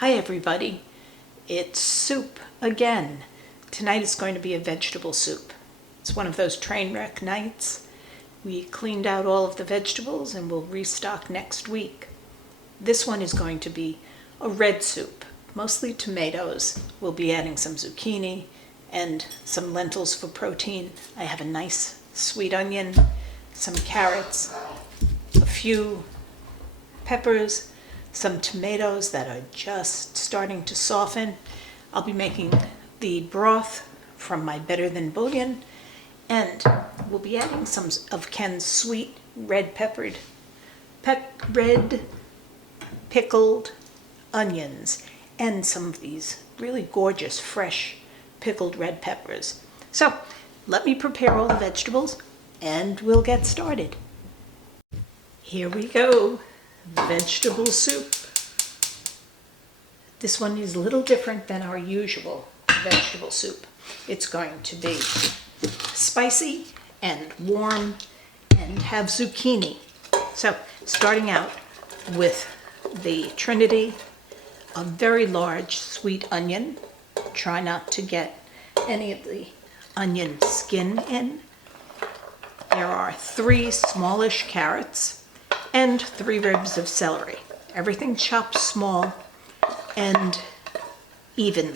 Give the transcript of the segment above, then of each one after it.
Hi everybody, it's soup again. Tonight is going to be a vegetable soup. It's one of those train wreck nights. We cleaned out all of the vegetables and we'll restock next week. This one is going to be a red soup, mostly tomatoes. We'll be adding some zucchini and some lentils for protein. I have a nice sweet onion, some carrots, a few peppers, some tomatoes that are just starting to soften. I'll be making the broth from my Better Than bouillon, and we'll be adding some of Ken's sweet red pickled onions and some of these really gorgeous fresh pickled red peppers. So let me prepare all the vegetables and we'll get started. Here we go. Vegetable soup. This one is a little different than our usual vegetable soup. It's going to be spicy and warm and have zucchini. So starting out with the Trinity, a very large sweet onion. Try not to get any of the onion skin in. There are 3 smallish carrots and 3 ribs of celery. Everything chopped small and evenly.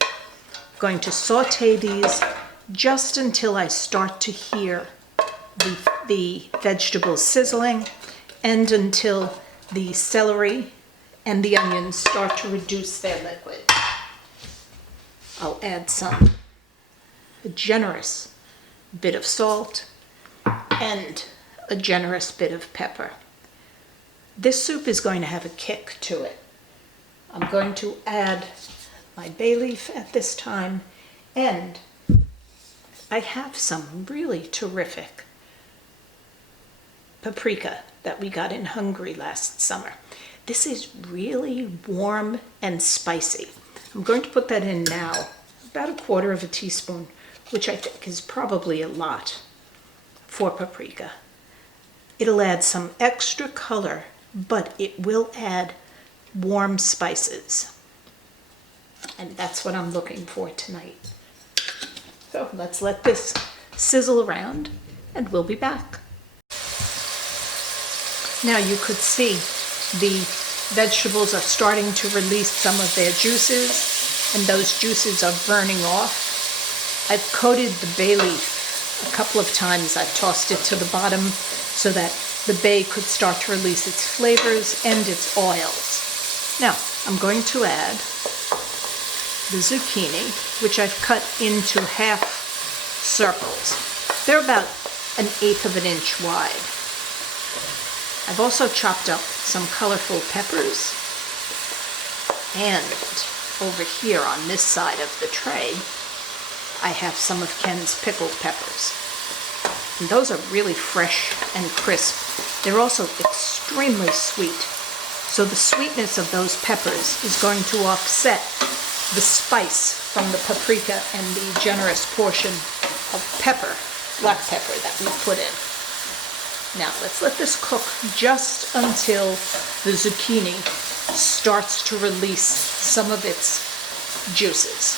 I'm going to saute these just until I start to hear the vegetables sizzling and until the celery and the onions start to reduce their liquid. I'll add a generous bit of salt and a generous bit of pepper. This soup is going to have a kick to it. I'm going to add my bay leaf at this time, and I have some really terrific paprika that we got in Hungary last summer. This is really warm and spicy. I'm going to put that in now, about 1/4 teaspoon, which I think is probably a lot for paprika. It'll add some extra color, but it will add warm spices. And that's what I'm looking for tonight. So let's let this sizzle around and we'll be back. Now you could see the vegetables are starting to release some of their juices, and those juices are burning off. I've coated the bay leaf a couple of times. I've tossed it to the bottom so that the bay could start to release its flavors and its oils. Now, I'm going to add the zucchini, which I've cut into half circles. They're about 1/8 inch wide. I've also chopped up some colorful peppers, and over here on this side of the tray, I have some of Ken's pickled peppers. And those are really fresh and crisp. They're also extremely sweet. So the sweetness of those peppers is going to offset the spice from the paprika and the generous portion of pepper, black pepper, that we put in. Now let's let this cook just until the zucchini starts to release some of its juices.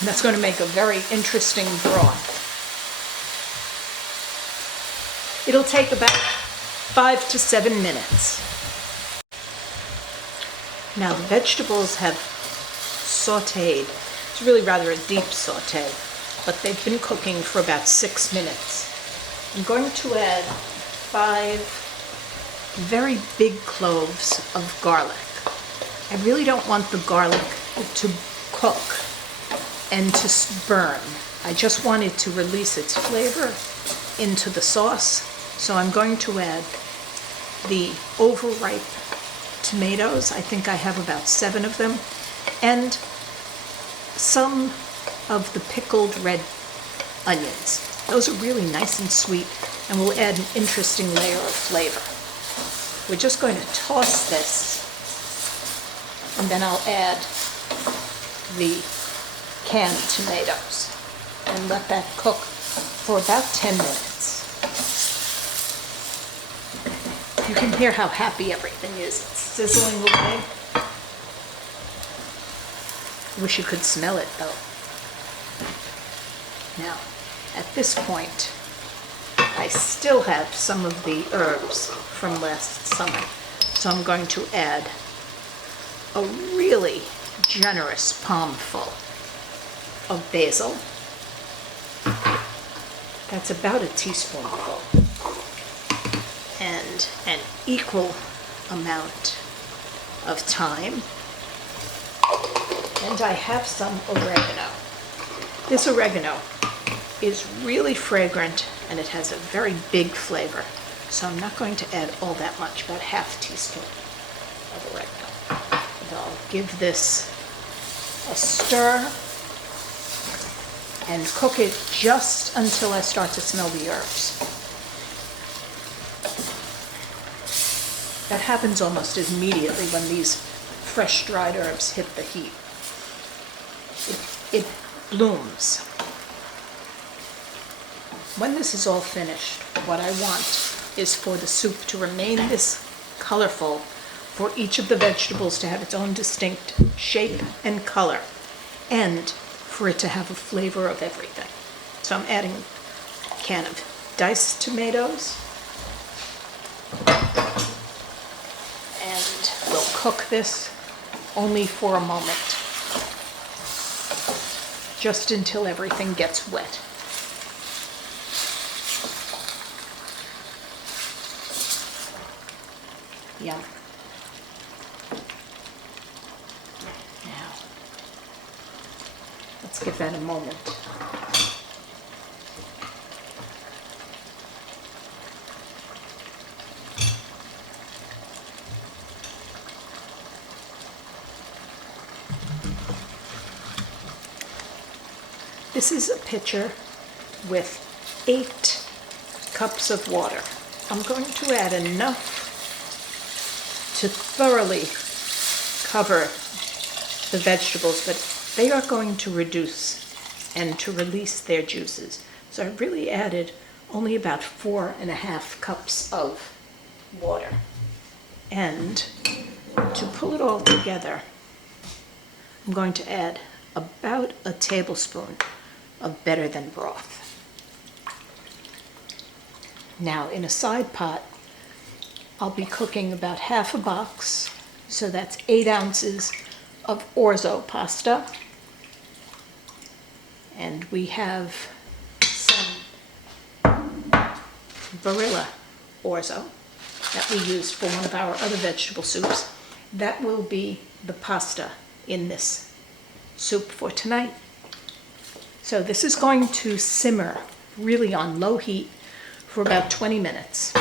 And that's going to make a very interesting broth. It'll take about 5 to 7 minutes. Now the vegetables have sauteed. It's really rather a deep saute, but they've been cooking for about 6 minutes. I'm going to add 5 very big cloves of garlic. I really don't want the garlic to cook and to burn. I just want it to release its flavor into the sauce. So I'm going to add the overripe tomatoes. I think I have about 7 of them, and some of the pickled red onions. Those are really nice and sweet and will add an interesting layer of flavor. We're just going to toss this, and then I'll add the canned tomatoes and let that cook for about 10 minutes. You can hear how happy everything is. It's sizzling away. Wish you could smell it though. Now, at this point, I still have some of the herbs from last summer. So I'm going to add a really generous palmful of basil. That's about a teaspoonful. And an equal amount of thyme. And I have some oregano. This oregano is really fragrant and it has a very big flavor. So I'm not going to add all that much, about half a teaspoon of oregano. And I'll give this a stir and cook it just until I start to smell the herbs. That happens almost immediately when these fresh dried herbs hit the heat. It blooms. When this is all finished, what I want is for the soup to remain this colorful, for each of the vegetables to have its own distinct shape and color, and for it to have a flavor of everything. So I'm adding a can of diced tomatoes, and we'll cook this only for a moment, just until everything gets wet. Yum. Now, let's give that a moment. This is a pitcher with 8 cups of water. I'm going to add enough to thoroughly cover the vegetables, but they are going to reduce and to release their juices. So I really added only about 4.5 cups of water. And to pull it all together, I'm going to add about a tablespoon of better than broth. Now in a side pot, I'll be cooking about half a box, so that's 8 ounces of orzo pasta. And we have some Barilla orzo that we used for one of our other vegetable soups. That will be the pasta in this soup for tonight. So this is going to simmer really on low heat for about 20 minutes.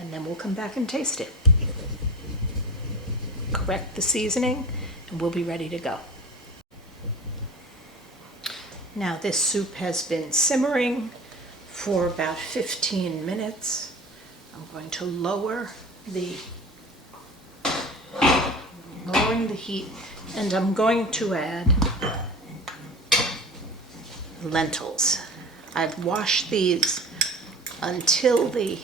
And then we'll come back and taste it. Correct the seasoning, and we'll be ready to go. Now this soup has been simmering for about 15 minutes. I'm going to lowering the heat, and I'm going to add lentils. I've washed these until the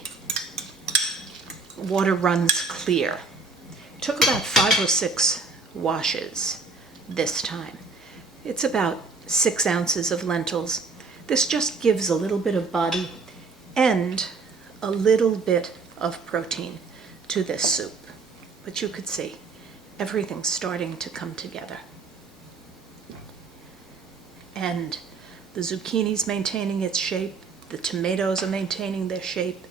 water runs clear. It took about 5 or 6 washes this time. It's about 6 ounces of lentils. This just gives a little bit of body and a little bit of protein to this soup. But you could see everything's starting to come together. And the zucchini's maintaining its shape, the tomatoes are maintaining their shape.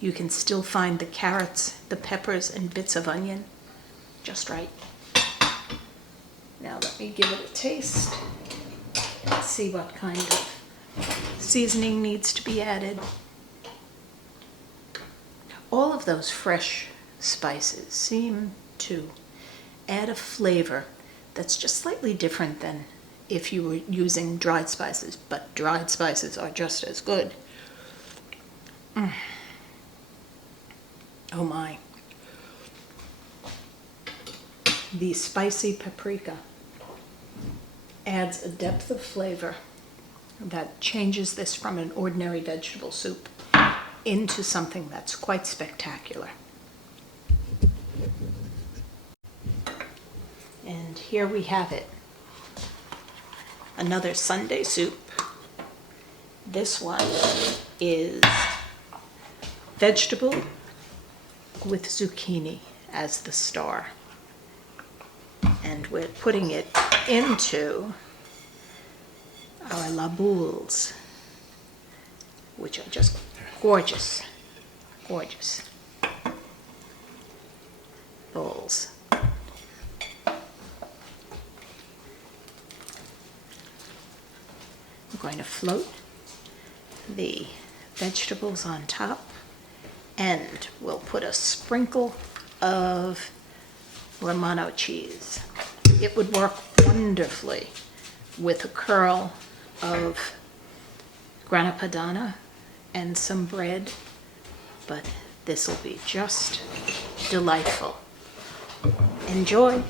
You can still find the carrots, the peppers, and bits of onion just right. Now let me give it a taste. Let's see what kind of seasoning needs to be added. All of those fresh spices seem to add a flavor that's just slightly different than if you were using dried spices, but dried spices are just as good. Oh my. The spicy paprika adds a depth of flavor that changes this from an ordinary vegetable soup into something that's quite spectacular. And here we have it. another Sunday soup. This one is vegetable with zucchini as the star. And we're putting it into our laboules, which are just gorgeous, gorgeous bowls. I'm going to float the vegetables on top, and we'll put a sprinkle of Romano cheese. It would work wonderfully with a curl of grana padano and some bread, but this will be just delightful. Enjoy.